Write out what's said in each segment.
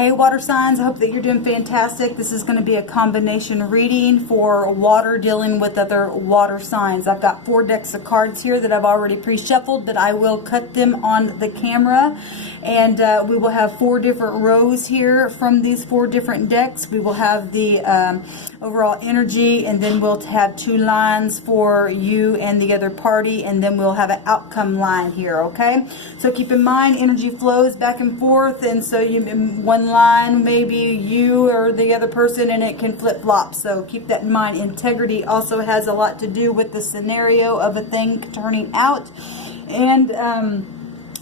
Hey water signs, I hope that you're doing fantastic. This is going to be a combination reading for water dealing with other water signs. I've got 4 decks of cards here that I've already pre-shuffled, but I will cut them on the camera. And we will have 4 different rows here from these 4 different decks. We will have the overall energy, and then we'll have 2 lines for you and the other party, and then we'll have an outcome line here, okay? So keep in mind, energy flows back and forth, and so you in one line, maybe you or the other person, and it can flip-flop. So keep that in mind. Integrity also has a lot to do with the scenario of a thing turning out. And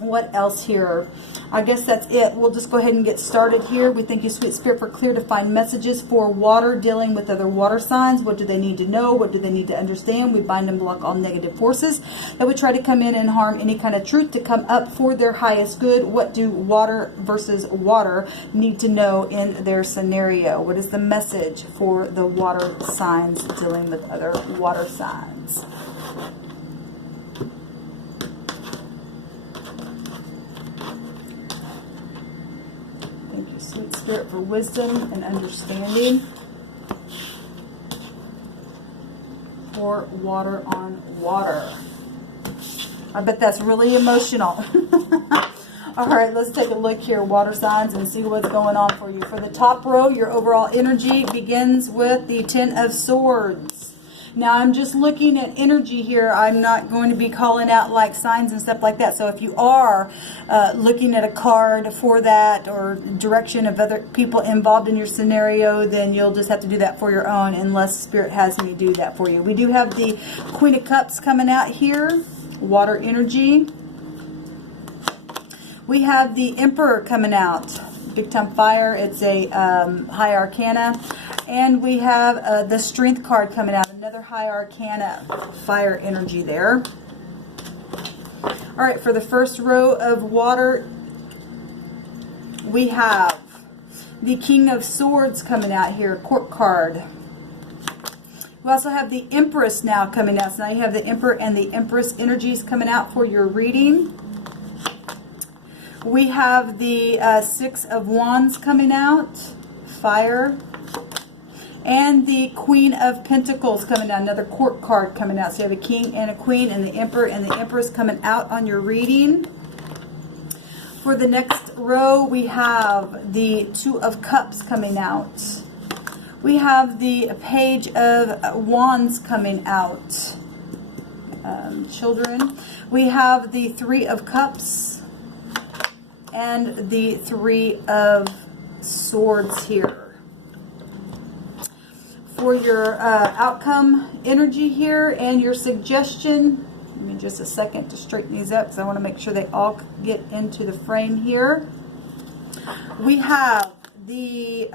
what else here? I guess that's it. We'll just go ahead and get started here. We thank you, Sweet Spirit, for clear defined messages for water dealing with other water signs. What do they need to know? What do they need to understand? We bind and block all negative forces that would try to come in and harm any kind of truth to come up for their highest good. What do water versus water need to know in their scenario? What is the message for the water signs dealing with other water signs? Sweet Spirit, for wisdom and understanding for water on water. I bet that's really emotional. All right, let's take a look here, water signs, and see what's going on for you. For the top row, your overall energy begins with the 10 of Swords. Now, I'm just looking at energy here. I'm not going to be calling out like signs and stuff like that. So if you are looking at a card for that or direction of other people involved in your scenario, then you'll just have to do that for your own unless Spirit has me do that for you. We do have the Queen of Cups coming out here, water energy. We have the Emperor coming out, big time fire. It's a high arcana. And we have the Strength card coming out, another high arcana, fire energy there. All right, for the first row of water, we have the King of Swords coming out here, Court card. We also have the Empress now coming out. So now you have the Emperor and the Empress energies coming out for your reading. We have the 6 of Wands coming out, fire. And the Queen of Pentacles coming out, another Court card coming out. So you have a King and a Queen and the Emperor and the Empress coming out on your reading. For the next row, we have the 2 of Cups coming out. We have the Page of Wands coming out. Children. We have the 3 of Cups and the 3 of Swords here. For your outcome energy here and your suggestion, give me just a second to straighten these up because I want to make sure they all get into the frame here. We have the,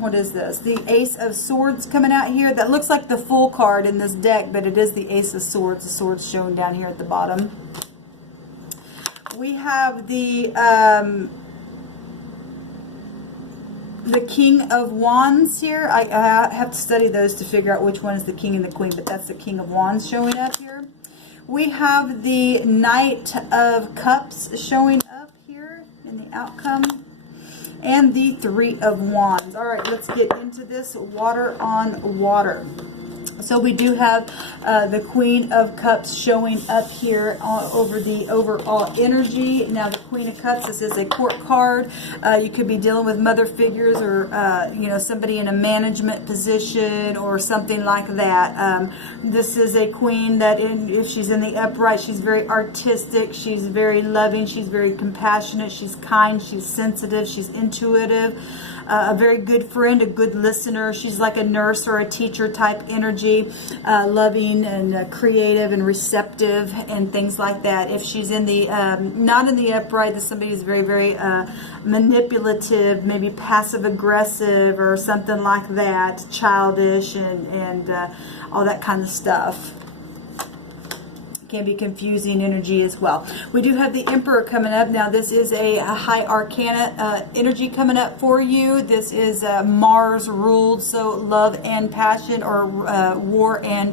what is this? The Ace of Swords coming out here. That looks like the full card in this deck, but it is the Ace of Swords. The sword's shown down here at the bottom. We have the King of Wands here. I have to study those to figure out which one is the King and the Queen, but that's the King of Wands showing up here. We have the Knight of Cups showing up here in the outcome, and the 3 of Wands. All right, let's get into this water on water. So we do have the Queen of Cups showing up here over the overall energy. Now the Queen of Cups, this is a court card. You could be dealing with mother figures or you know, somebody in a management position or something like that. This is a queen that if she's in the upright, she's very artistic, she's very loving, she's very compassionate, she's kind, she's sensitive, she's intuitive. A very good friend, a good listener. She's like a nurse or a teacher type energy, loving and creative and receptive and things like that. If she's in the, not in the upright, that somebody is very, very manipulative, maybe passive aggressive or something like that, childish and all that kind of stuff. can be confusing energy as well. We do have the Emperor coming up. Now this is a high arcana energy coming up for you. This is Mars ruled, so love and passion, or war and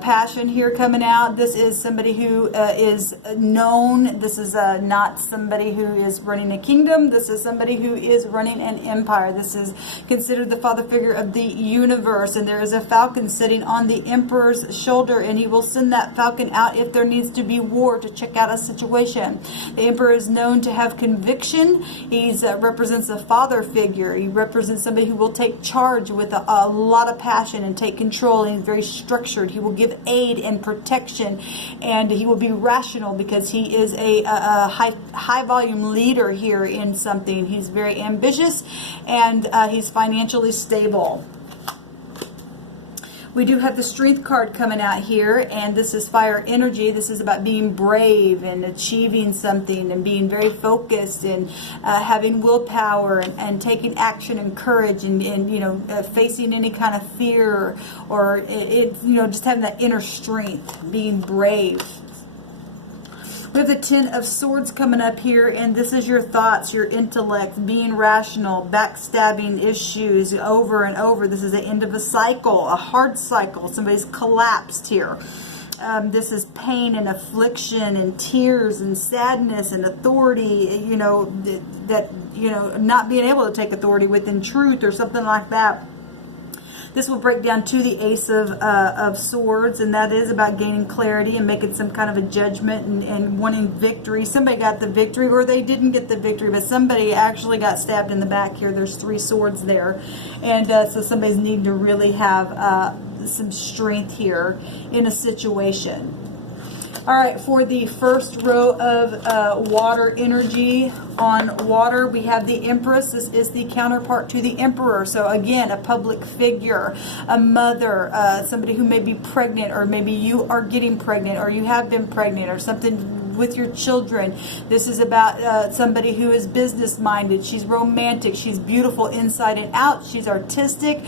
passion here coming out. This is somebody who is known. This is not somebody who is running a kingdom. This is somebody who is running an empire. This is considered the father figure of the universe, and there is a falcon sitting on the Emperor's shoulder, and he will send that falcon out if there needs to be war to check out a situation. The Emperor is known to have conviction. He represents a father figure. He represents somebody who will take charge with a lot of passion and take control, and he's very structured. He will give aid and protection, and he will be rational because he is a high volume leader here in something. He's very ambitious, and he's financially stable. We do have the Strength card coming out here, and this is fire energy. This is about being brave and achieving something and being very focused and having willpower and taking action and courage and you know, facing any kind of fear or just having that inner strength, being brave. We have the Ten of Swords coming up here, and this is your thoughts, your intellect, being rational, backstabbing issues over and over. This is the end of a cycle, a hard cycle. Somebody's collapsed here. This is pain and affliction and tears and sadness and authority, not being able to take authority within truth or something like that. This will break down to the Ace of Swords, and that is about gaining clarity and making some kind of a judgment and wanting victory. Somebody got the victory, or they didn't get the victory, but somebody actually got stabbed in the back here. There's 3 swords there, and so somebody's needing to really have some strength here in a situation. All right, for the first row of water energy on water, we have the Empress. This is the counterpart to the Emperor. So again, a public figure, a mother, somebody who may be pregnant, or maybe you are getting pregnant, or you have been pregnant, or something with your children. This is about somebody who is business minded. She's romantic. She's beautiful inside and out. She's artistic.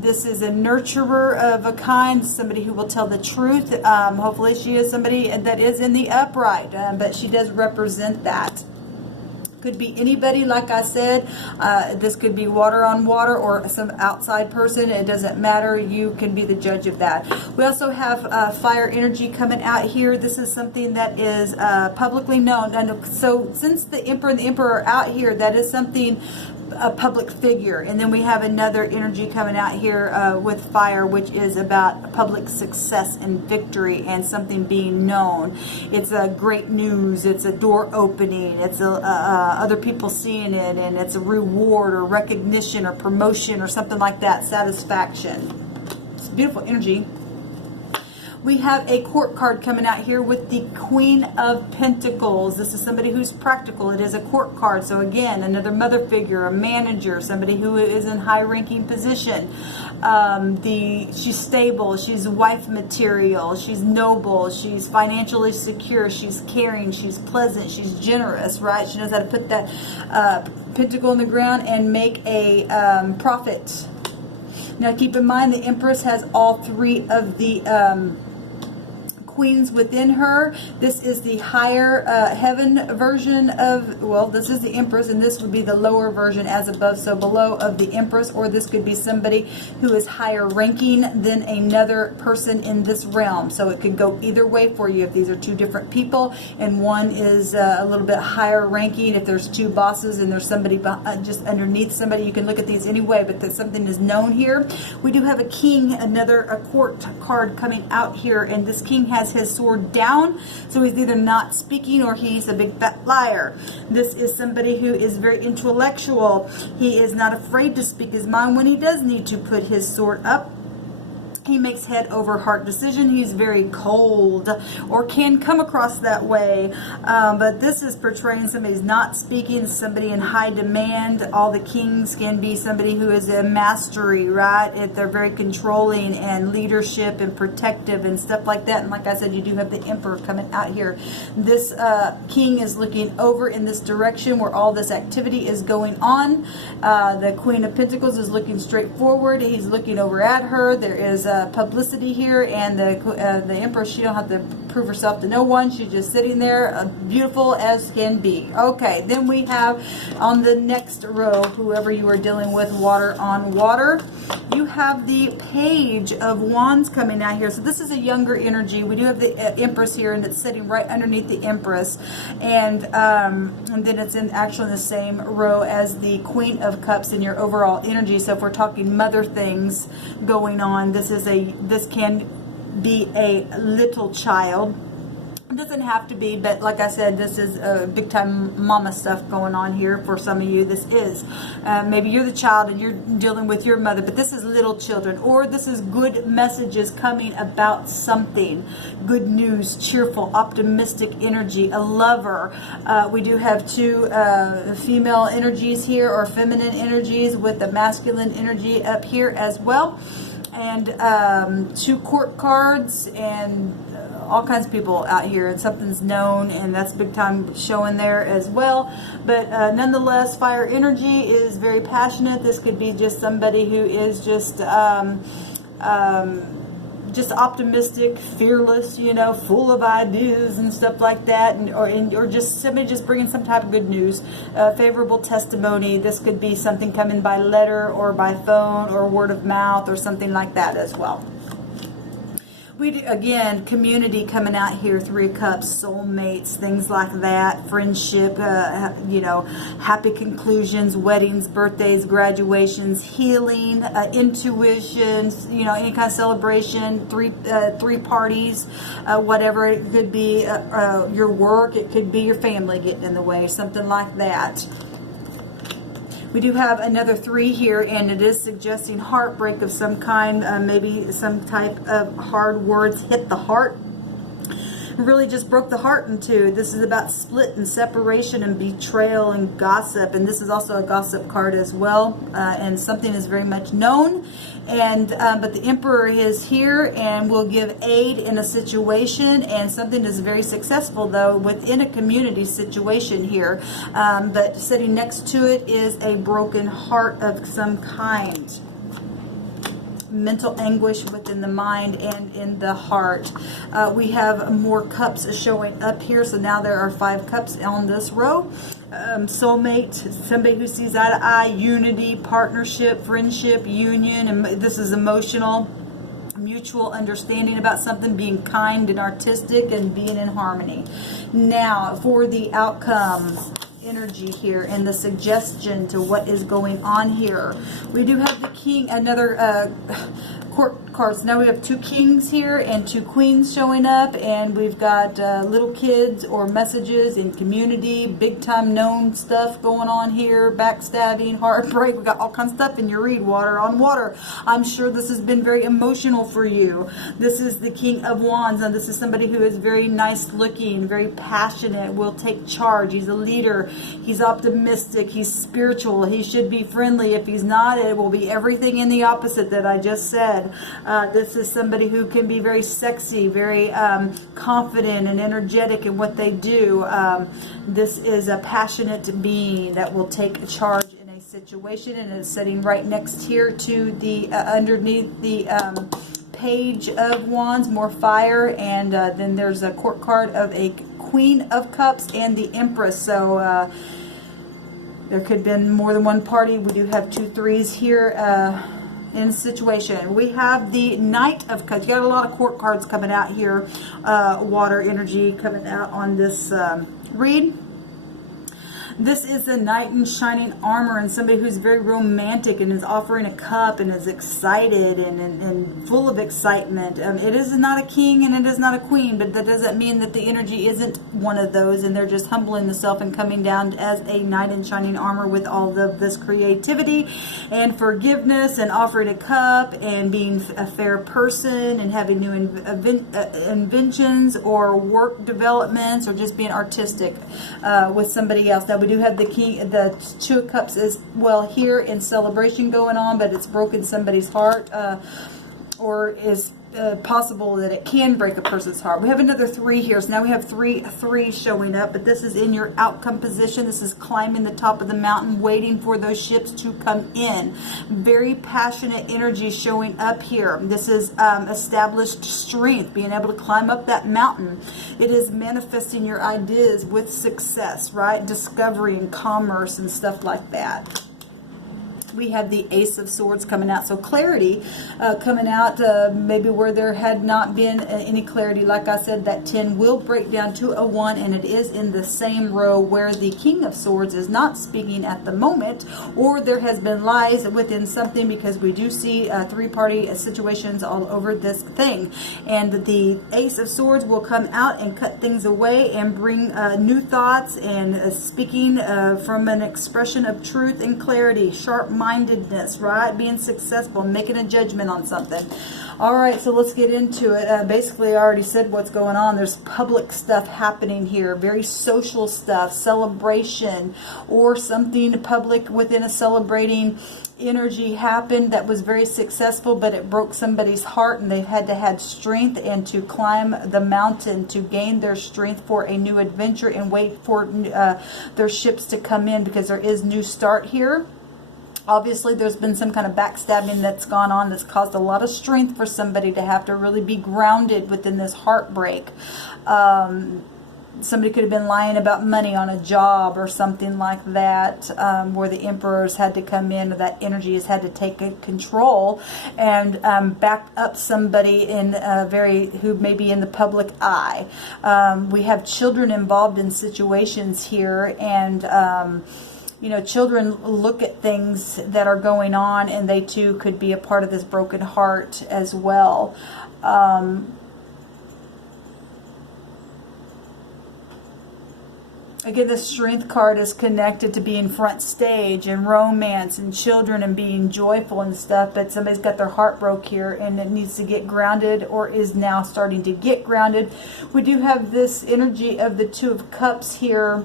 This is a nurturer of a kind, somebody who will tell the truth. Hopefully she is somebody that is in the upright, but she does represent that. Could be anybody, like I said. This could be water on water or some outside person. It doesn't matter. You can be the judge of that. We also have fire energy coming out here. This is something that is publicly known. And so since the Emperor and the Emperor are out here, that is something, a public figure. And then we have another energy coming out here with fire, which is about public success and victory and something being known. It's a great news. It's a door opening. It's other people seeing it, and it's a reward or recognition or promotion or something like that. Satisfaction. It's beautiful energy. We have a court card coming out here with the Queen of Pentacles. This is somebody who's practical. It is a court card. So again, another mother figure, a manager, somebody who is in high-ranking position. She's stable. She's wife material. She's noble. She's financially secure. She's caring. She's pleasant. She's generous, right? She knows how to put that pentacle in the ground and make a profit. Now keep in mind the Empress has all 3 of the queens within her. This is the higher heaven version of, well, this is the Empress, and this would be the lower version, as above so below, of the Empress. Or this could be somebody who is higher ranking than another person in this realm. So it could go either way for you if these are 2 different people and one is a little bit higher ranking. If there's 2 bosses and there's somebody just underneath somebody, you can look at these anyway, but that something is known here. We do have a king, a court card coming out here, and this king has his sword down, so he's either not speaking or he's a big fat liar. This is somebody who is very intellectual. He is not afraid to speak his mind when he does need to put his sword up. He makes head over heart decision. He's very cold, or can come across that way. But this is portraying somebody who's not speaking, somebody in high demand. All the kings can be somebody who is a mastery, right? They're very controlling and leadership and protective and stuff like that. And like I said, you do have the Emperor coming out here. This king is looking over in this direction where all this activity is going on. The Queen of Pentacles is looking straight forward. He's looking over at her. There is publicity here, and the Empress, she don't have to prove herself to no one. She's just sitting there, beautiful as can be. Okay, then we have on the next row, whoever you are dealing with, water on water, you have the Page of Wands coming out here. So this is a younger energy. We do have the Empress here, and it's sitting right underneath the Empress, and then it's actually in the same row as the Queen of Cups in your overall energy. So if we're talking mother things going on, this can be a little child. It doesn't have to be, but like I said, this is big time mama stuff going on here for some of you. This is maybe you're the child and you're dealing with your mother, but this is little children, or this is good messages coming about something, good news, cheerful, optimistic energy, a lover. We do have two female energies here, or feminine energies, with the masculine energy up here as well, and two court cards, and all kinds of people out here, and something's known, and that's big time showing there as well. But nonetheless, fire energy is very passionate. This could be just somebody who is just optimistic, fearless, you know, full of ideas and stuff like that, or just somebody just bringing some type of good news, favorable testimony. This could be something coming by letter or by phone or word of mouth or something like that as well. We do, again, community coming out here, Three of Cups, soulmates, things like that, friendship, you know, happy conclusions, weddings, birthdays, graduations, healing, intuition, you know, any kind of celebration, three parties, whatever. It could be your work, it could be your family getting in the way, something like that. We do have another 3 here, and it is suggesting heartbreak of some kind, maybe some type of hard words hit the heart. Really just broke the heart in two. This is about split and separation and betrayal and gossip, and this is also a gossip card as well, and something is very much known. And but the Emperor is here and will give aid in a situation, and something is very successful though within a community situation here, but sitting next to it is a broken heart of some kind. Mental anguish within the mind and in the heart. We have more cups showing up here, so now there are 5 cups on this row. Soulmate, somebody who sees eye to eye, unity, partnership, friendship, union, and this is emotional, mutual understanding about something, being kind and artistic and being in harmony. Now for the outcome energy here and the suggestion to what is going on here. We do have the King, another court cards. Now we have 2 kings here and 2 queens showing up, and we've got little kids or messages in community, big time known stuff going on here, backstabbing, heartbreak. We got all kinds of stuff in your read, water on water. I'm sure this has been very emotional for you. This is the King of Wands, and this is somebody who is very nice looking, very passionate, will take charge. He's a leader. He's optimistic. He's spiritual. He should be friendly. If he's not, it will be everything in the opposite that I just said. This is somebody who can be very sexy, very confident and energetic in what they do. This is a passionate being that will take charge in a situation, and is sitting right next here to the underneath the Page of Wands, more fire, and then there's a court card of a Queen of Cups and the Empress. So there could have been more than one party. We do have 2 threes here in the situation. We have the Knight of Cups. You got a lot of court cards coming out here, water energy coming out on this read. This is the knight in shining armor, and somebody who's very romantic and is offering a cup and is excited and full of excitement. It is not a king and it is not a queen, but that doesn't mean that the energy isn't one of those, and they're just humbling themselves and coming down as a knight in shining armor with all of this creativity and forgiveness and offering a cup and being a fair person and having new inventions or work developments, or just being artistic with somebody else. Now we do have the King, the 2 of Cups as well here in celebration going on, but it's broken somebody's heart, or is possible that it can break a person's heart. We have another 3 here, so now we have three showing up, but this is in your outcome position. This is climbing the top of the mountain, waiting for those ships to come in. Very passionate energy showing up here. This is established strength, being able to climb up that mountain. It is manifesting your ideas with success, right? Discovery and commerce and stuff like that. We have the Ace of Swords coming out. So clarity coming out, maybe where there had not been any clarity. Like I said, that 10 will break down to a 1, and it is in the same row where the King of Swords is not speaking at the moment, or there has been lies within something, because we do see 3-party situations all over this thing. And the Ace of Swords will come out and cut things away and bring new thoughts and speaking from an expression of truth and clarity, sharp-mindedness, right? Being successful, making a judgment on something. All right, so let's get into it. Basically, I already said what's going on. There's public stuff happening here, very social stuff, celebration, or something public within a celebrating energy happened that was very successful, but it broke somebody's heart, and they've had to have strength and to climb the mountain to gain their strength for a new adventure and wait for their ships to come in, because there is new start here. Obviously, there's been some kind of backstabbing that's gone on that's caused a lot of strength for somebody to have to really be grounded within this heartbreak. Somebody could have been lying about money on a job or something like that, where the emperors had to come in, or that energy has had to take control and back up somebody in who may be in the public eye. We have children involved in situations here, and you know, children look at things that are going on, and they too could be a part of this broken heart as well. Again, the Strength card is connected to being front stage and romance and children and being joyful and stuff, but somebody's got their heart broke here and it needs to get grounded, or is now starting to get grounded. We do have this energy of the Two of Cups here,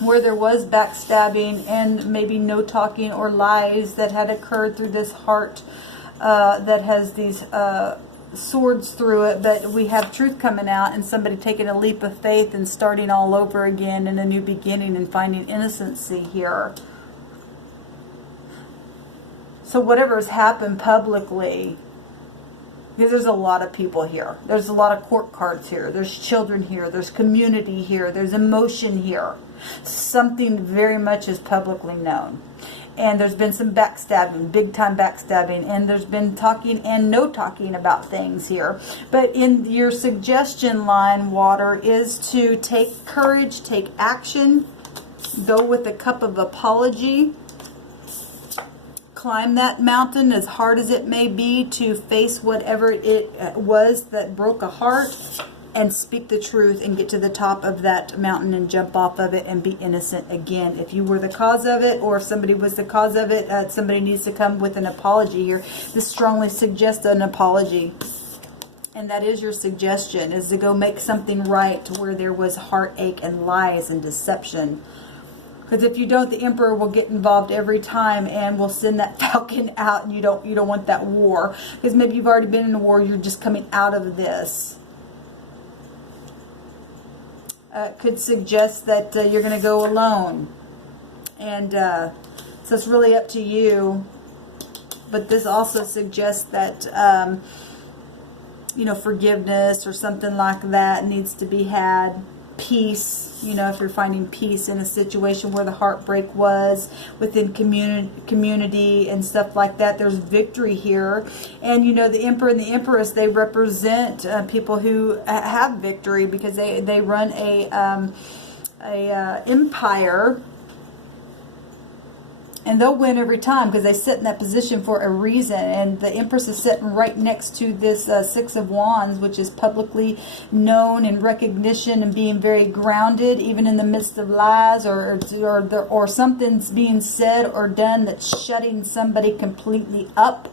where there was backstabbing and maybe no talking or lies that had occurred through this heart that has these swords through it. But we have truth coming out and somebody taking a leap of faith and starting all over again in a new beginning and finding innocency here. So whatever has happened publicly, because there's a lot of people here. There's a lot of court cards here. There's children here. There's community here. There's emotion here. Something very much is publicly known. And there's been some backstabbing, big time backstabbing. And there's been talking and no talking about things here. But in your suggestion line, Water, is to take courage, take action, go with a cup of apology. Climb that mountain as hard as it may be to face whatever it was that broke a heart, and speak the truth and get to the top of that mountain and jump off of it and be innocent again. If you were the cause of it, or if somebody was the cause of it, somebody needs to come with an apology here. This strongly suggests an apology. And that is your suggestion, is to go make something right where there was heartache and lies and deception. Because if you don't, the Emperor will get involved every time and will send that falcon out, and you don't want that war. Because maybe you've already been in a war, you're just coming out of this. Could suggest that you're going to go alone. And so it's really up to you. But this also suggests that, you know, forgiveness or something like that needs to be had. Peace, you know, if you're finding peace in a situation where the heartbreak was within community and stuff like that, there's victory here. And you know, the Emperor and the Empress, they represent people who have victory, because they run a empire, and they'll win every time because they sit in that position for a reason. And the Empress is sitting right next to this Six of Wands, which is publicly known and recognition and being very grounded, even in the midst of lies or something's being said or done that's shutting somebody completely up.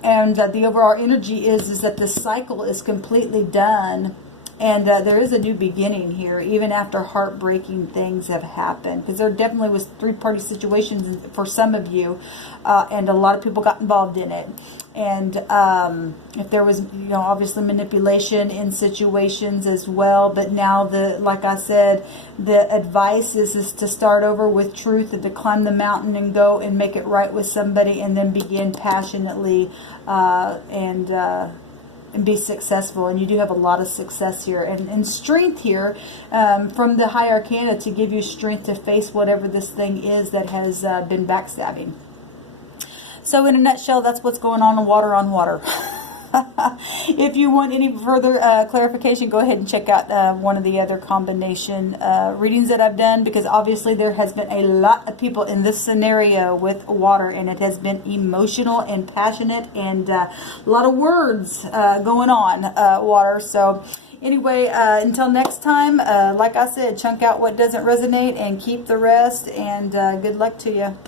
And the overall energy is that the cycle is completely done. And there is a new beginning here, even after heartbreaking things have happened. Because there definitely was three-party situations for some of you, and a lot of people got involved in it. And if there was, obviously manipulation in situations as well. But now, like I said, the advice is to start over with truth and to climb the mountain and go and make it right with somebody, and then begin passionately and be successful. And you do have a lot of success here and strength here from the High Arcana to give you strength to face whatever this thing is that has been backstabbing. So in a nutshell, that's what's going on in water on water. If you want any further clarification, go ahead and check out one of the other combination readings that I've done, because obviously there has been a lot of people in this scenario with water, and it has been emotional and passionate, and a lot of words going on, water. So anyway, until next time, like I said, chunk out what doesn't resonate and keep the rest, and good luck to you.